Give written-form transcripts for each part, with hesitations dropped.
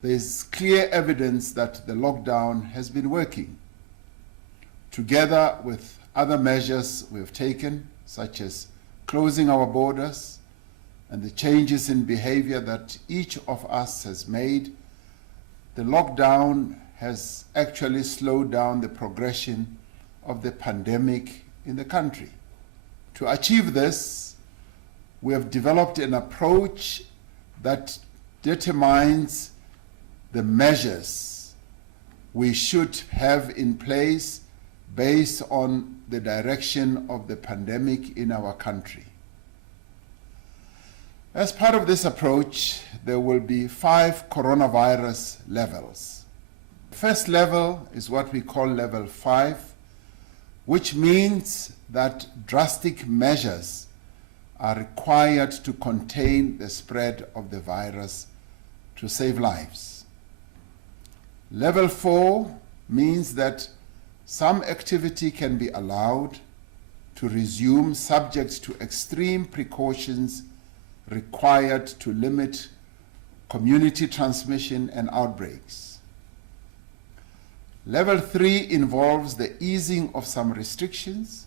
There is clear evidence that the lockdown has been working. Together with other measures we have taken, such as closing our borders and the changes in behavior that each of us has made, the lockdown has actually slowed down the progression of the pandemic in the country. To achieve this, we have developed an approach that determines the measures we should have in place based on the direction of the pandemic in our country. As part of this approach, there will be 5 coronavirus levels. The first level is what we call level 5, which means that drastic measures are required to contain the spread of the virus to save lives. Level 4 means that some activity can be allowed to resume subject to extreme precautions required to limit community transmission and outbreaks. Level 3 involves the easing of some restrictions,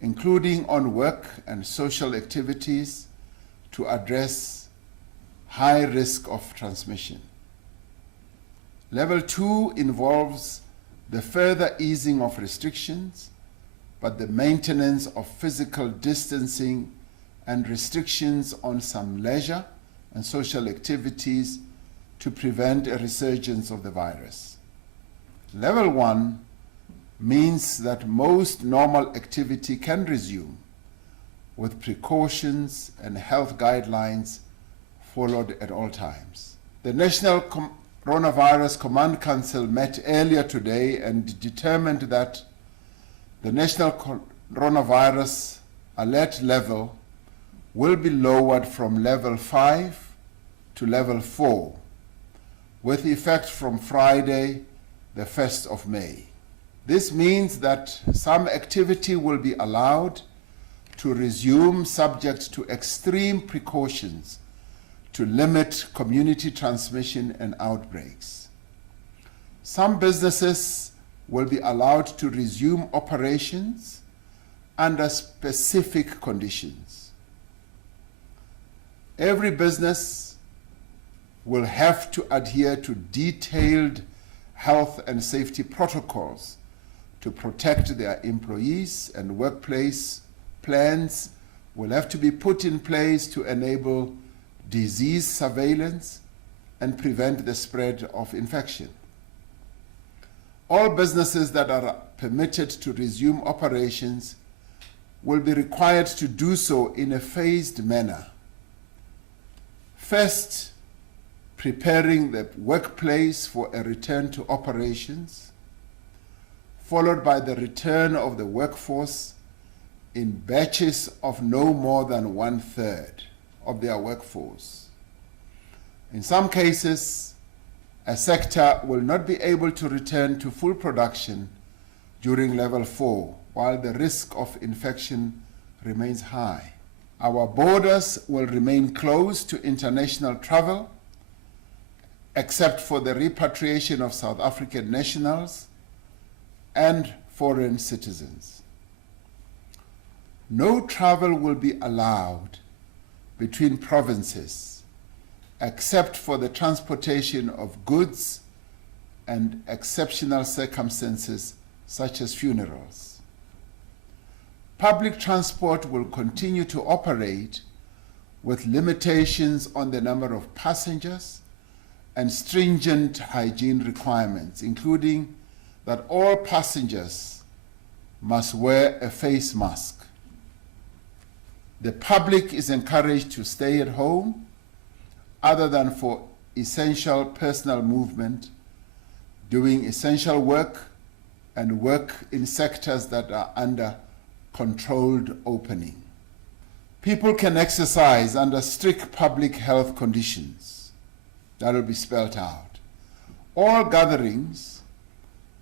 including on work and social activities, to address high risk of transmission. Level 2 involves the further easing of restrictions, but the maintenance of physical distancing and restrictions on some leisure and social activities to prevent a resurgence of the virus. Level 1 means that most normal activity can resume with precautions and health guidelines followed at all times. The National Coronavirus Command Council met earlier today and determined that the National Coronavirus Alert level will be lowered from level 5 to level 4, with effect from Friday, the 1st of May. This means that some activity will be allowed to resume subject to extreme precautions to limit community transmission and outbreaks. Some businesses will be allowed to resume operations under specific conditions. Every business will have to adhere to detailed health and safety protocols to protect their employees, and workplace plans will have to be put in place to enable disease surveillance and prevent the spread of infection. All businesses that are permitted to resume operations will be required to do so in a phased manner. First, preparing the workplace for a return to operations, followed by the return of the workforce in batches of no more than 1/3 of their workforce. In some cases, a sector will not be able to return to full production during level 4, while the risk of infection remains high. Our borders will remain closed to international travel, except for the repatriation of South African nationals and foreign citizens. No travel will be allowed between provinces, except for the transportation of goods and exceptional circumstances such as funerals. Public transport will continue to operate with limitations on the number of passengers and stringent hygiene requirements, including that all passengers must wear a face mask. The public is encouraged to stay at home other than for essential personal movement, doing essential work, and work in sectors that are under controlled opening. People can exercise under strict public health conditions. That will be spelled out. All gatherings,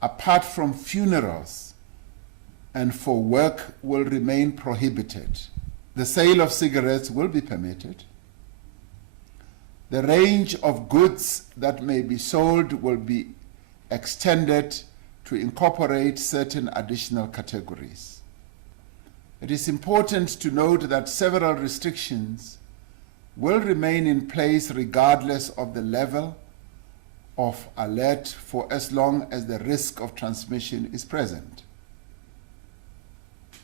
apart from funerals and for work, will remain prohibited. The sale of cigarettes will be permitted. The range of goods that may be sold will be extended to incorporate certain additional categories. It is important to note that several restrictions will remain in place regardless of the level of alert for as long as the risk of transmission is present.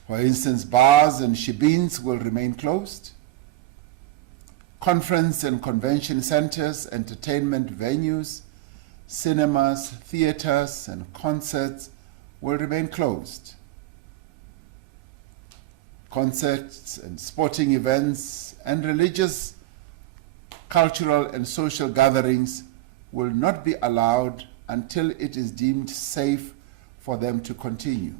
For instance, bars and shebeens will remain closed. Conference and convention centers, entertainment venues, cinemas, theaters, and concerts will remain closed. Concerts and sporting events and religious, cultural, and social gatherings will not be allowed until it is deemed safe for them to continue.